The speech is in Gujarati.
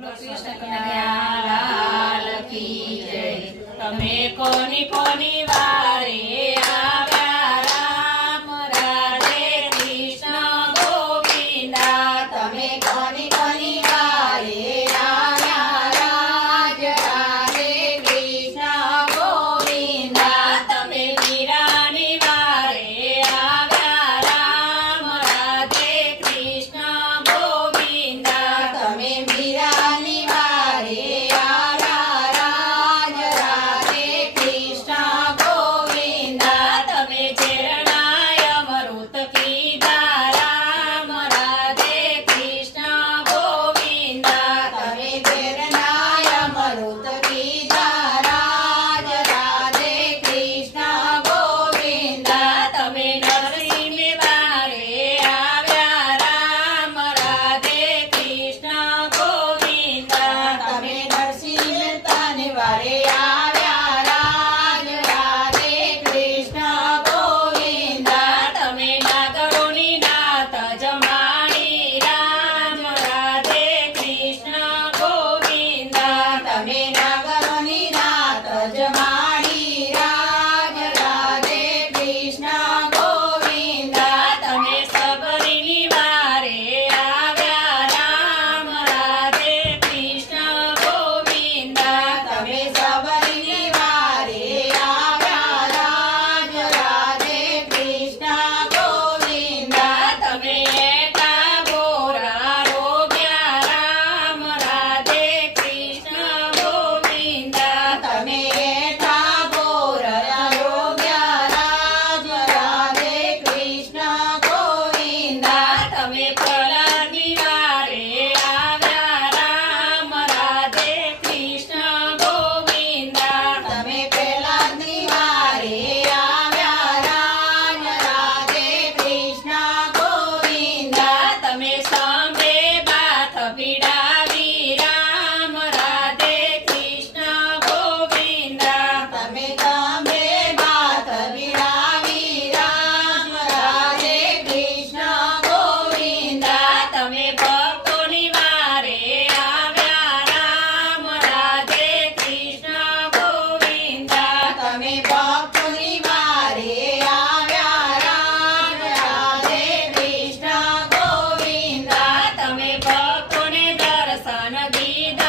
બોલો કૃષ્ણ કનૈયા લાલ કી જય। તમે કોની કોની વારે આવ્યા રામ રાધે કૃષ્ણ ગોવિંદા। તમે કોની કોની વારે આવ્યા રાજ રાધે કૃષ્ણ ગોવિંદા। તમે મીરાની વારે આવ્યા રામ રાધે કૃષ્ણ ગોવિંદા। તમે મીરાની વારે આવ્યા રાજ રાધે કૃષ્ણ ગોવિંદા। તમે ઝેરણાય અમૃત કીધા રામ રાધે કૃષ્ણ ગોવિંદા। તમે ઘેરનાય અમૃત કીધા રાજ રાધે કૃષ્ણ ગોવિંદા। તમે નરસિંહ વારે આવ્યા રામ રાધે કૃષ્ણ ગોવિંદા। તમે નરસિંહ મહેતાની વારે આવ્યા રાજ રાધે કૃષ્ણ ગોવિંદા। તમે નાગરોની નાત જમાડી રામ રાધે કૃષ્ણ ગોવિંદા। તમે નાગરોની નાત જમાડી રાજ રાધે કૃષ્ણ ગોવિંદા। તમે સબરીની વારે આવ્યા રામ રાધે કૃષ્ણ ગોવિંદા। તમે સબરીની વારે આવ્યા રાજ રાધે કૃષ્ણ ગોવિંદા। તમે એકા ગોરા રોગ્યા રામ રાધે કૃષ્ણ ગોવિંદા। તમે ઠાકોર યોગ્યા રાજ રાધે કૃષ્ણ ગોવિંદા। તમે પ્રહલાદની વારે આવ્યા રામ રાધે કૃષ્ણ ગોવિંદા। તમે પ્રહલાદની વારે આવ્યા રાજ રાધે કૃષ્ણ ગોવિંદા। તમે સાંભે બાથ પીડાવી રામ રાધે કૃષ્ણ ગોવિંદા। તમે ગામે બાત વિરાવી રામ રાધે કૃષ્ણ ગોવિંદા। તમે ભક્તોની વારે આવ્યા રામ રાધે કૃષ્ણ ગોવિંદા। તમે ભક્તોની વારે આવ્યા રામ રાધે કૃષ્ણ ગોવિંદા। તમે ભક્તોને દર્શન દીધા